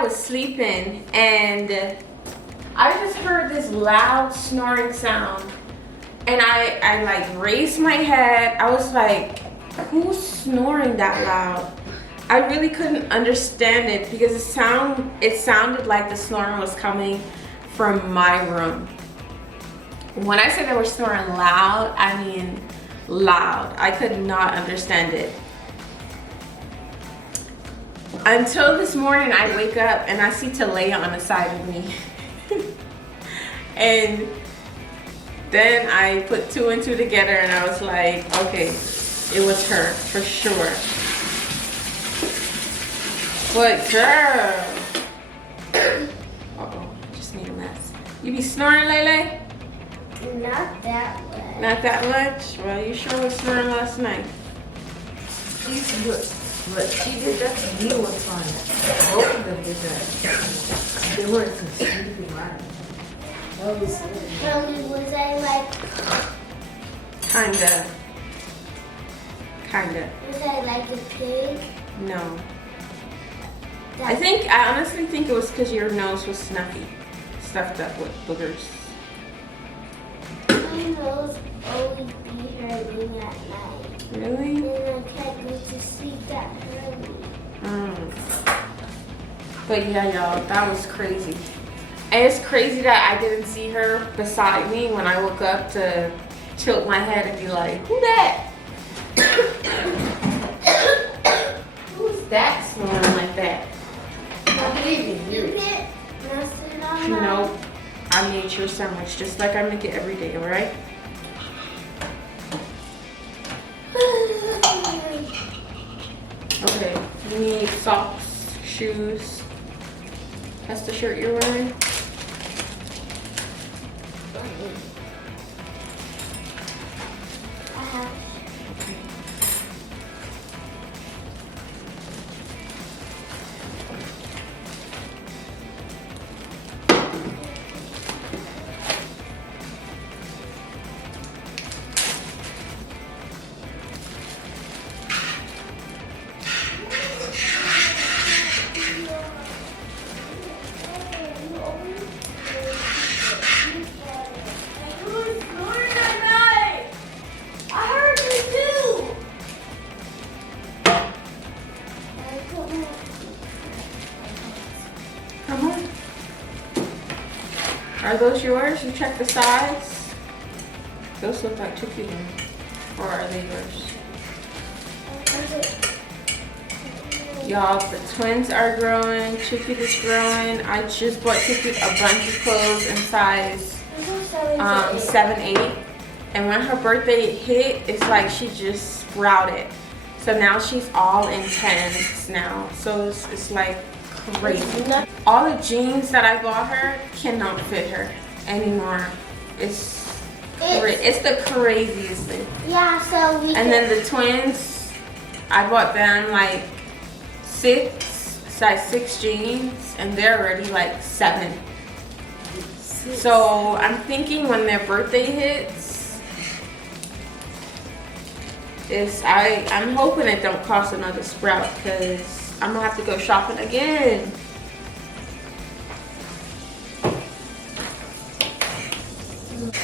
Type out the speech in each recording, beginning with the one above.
I was sleeping and I just heard this loud snoring sound. And I like raised my head. I was like, who's snoring that loud? I really couldn't understand it because it sounded like the snoring was coming from my room. When I say they were snoring loud, I mean loud. I could not understand it. Until this morning, I wake up and I see Talea on the side of me. And then I put 2 and 2 together and I was like, okay, it was her for sure. But girl, uh-oh, I just made a mess. You be snoring, Lele? Not that much. Not that much? Well, you sure was snoring last night. She used to do it, but she did that to me one time. Both of them did that. They weren't completely right. That was Mommy, was I like, Kinda. was I like a pig? No. I honestly think it was because your nose was stuffed up with boogers. My nose always be hurting at night. Really? And I can't go to sleep that early. But yeah, y'all, that was crazy. And it's crazy that I didn't see her beside me when I woke up to tilt my head and be like, who that? Who's that snoring like that? I believe in You you. can't mess it on. No, I made your sandwich just like I make it every day, all right? Okay, you need socks, shoes. That's the shirt you're wearing? Okay. Come on. Are those yours? You check the size? Those look like cookie ones. Or are they yours? Y'all, the twins are growing. Chookie is growing. I just bought Chookie a bunch of clothes in size 7, 8. And when her birthday hit, it's like she just sprouted. So now she's all in 10s now. So it's like crazy. All the jeans that I bought her cannot fit her anymore. It's the craziest thing. Yeah, so we And then the twins, I bought them like size 6 jeans, and they're already like 7. So I'm thinking when their birthday hits, I'm hoping it don't cost another sprout because I'm gonna have to go shopping again.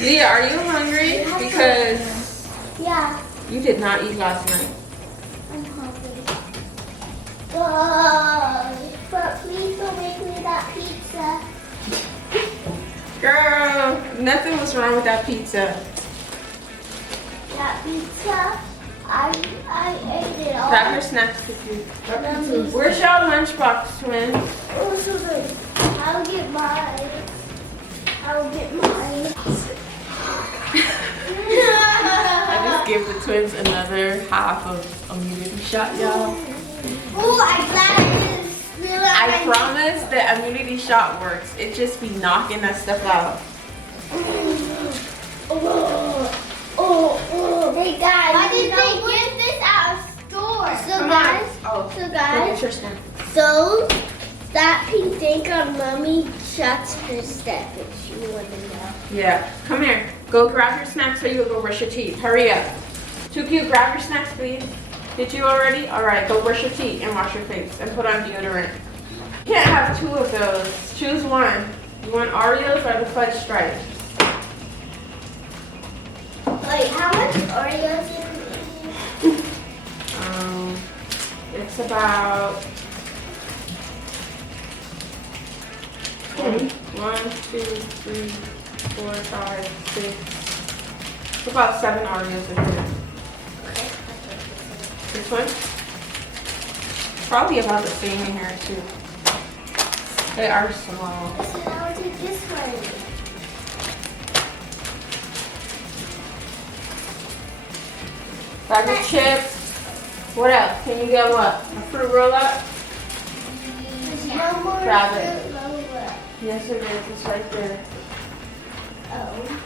Leah, are you hungry? Because yeah, you did not eat last night. I'm hungry. But please don't make me that pizza. Girl, nothing was wrong with that pizza. That pizza, I ate it all. Grab your snacks with you. Where's your lunchbox, twins? Oh, so good. I'll get mine. I just gave the twins another half of immunity shot, y'all. Oh, I'm glad I didn't spill it. I promise the immunity shot works. It just be knocking that stuff out. Hey guys, why did they get this at a store? So guys, so that pink thing on mommy shuts her step if you want to know. Yeah, come here. Go grab your snacks so you'll go brush your teeth. Hurry up. Too cute, grab your snacks, please. Did you already? All right, go brush your teeth and wash your face and put on deodorant. can't have two of those. Choose one. You want Oreos or the fudge stripes? Wait, how much Oreos did you eat? It's about 1, 2, 3, 4, 5, 6. It's about 7 Oreos in here. This one? Probably about the same in here too. They are small. I said I'll take this one. Bag of chips. What else? Can you get what? A fruit roll up? There's no more Grab it. fruit roll-up. Yes, it is. It's right there. Oh.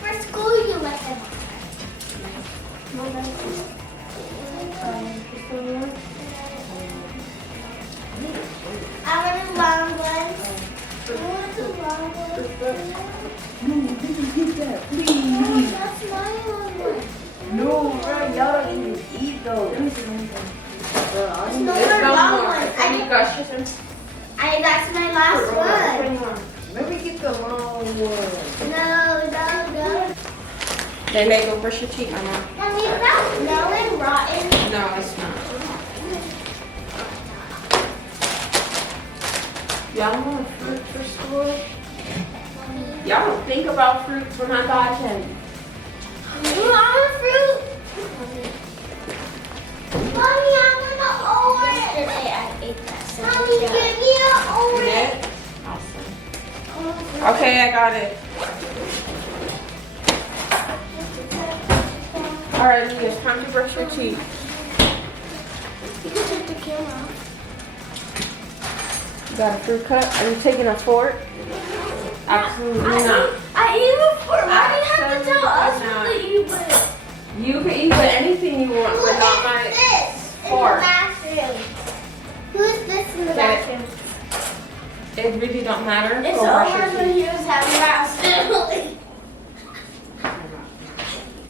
For school, you let them have I want a long one. I want a long one. No, you didn't get that, please. Oh, that's my long one. No, right, y'all don't even eat those. There's no There's more no long more. ones. Any gushers and That's my last one. Maybe get the long one. No. Then they go brush your teeth, Mama. Mommy, is that smelling rotten? No, it's not. Y'all want fruit for school? Y'all don't think about fruit for my God candy. You want fruit? Mommy, I want an orange. Yesterday I ate that. Mommy, give me an You orange. did? Awesome. Okay, I got it. All right, it's time to brush your teeth. You can take the camera off. You got a fruit cup? Are you taking a fork? Absolutely not. I eat a fork. Why do you have to tell us Absolutely what you put? You can eat with anything you want, but not my this in the fork. bathroom? Who's this in the Okay. bathroom? It really don't matter. It's Go brush Omar your when teeth. he was having that family.